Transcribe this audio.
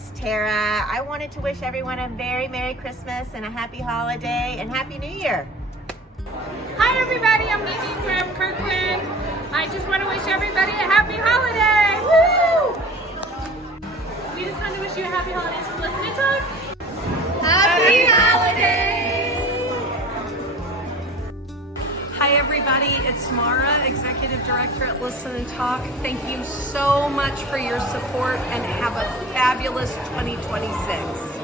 it's Tara. I wanted to wish everyone a very Merry Christmas and a Happy Holiday and Happy New Year. Hi everybody, I'm Mimi from Kirkland. I just want to wish everybody a happy holiday. Woo! We just want to wish you a happy holidays from listening to us. Happy Holidays! Hi everybody, it's Mara, Executive Director at Listen and Talk. Thank you so much for your support and have a fabulous 2026.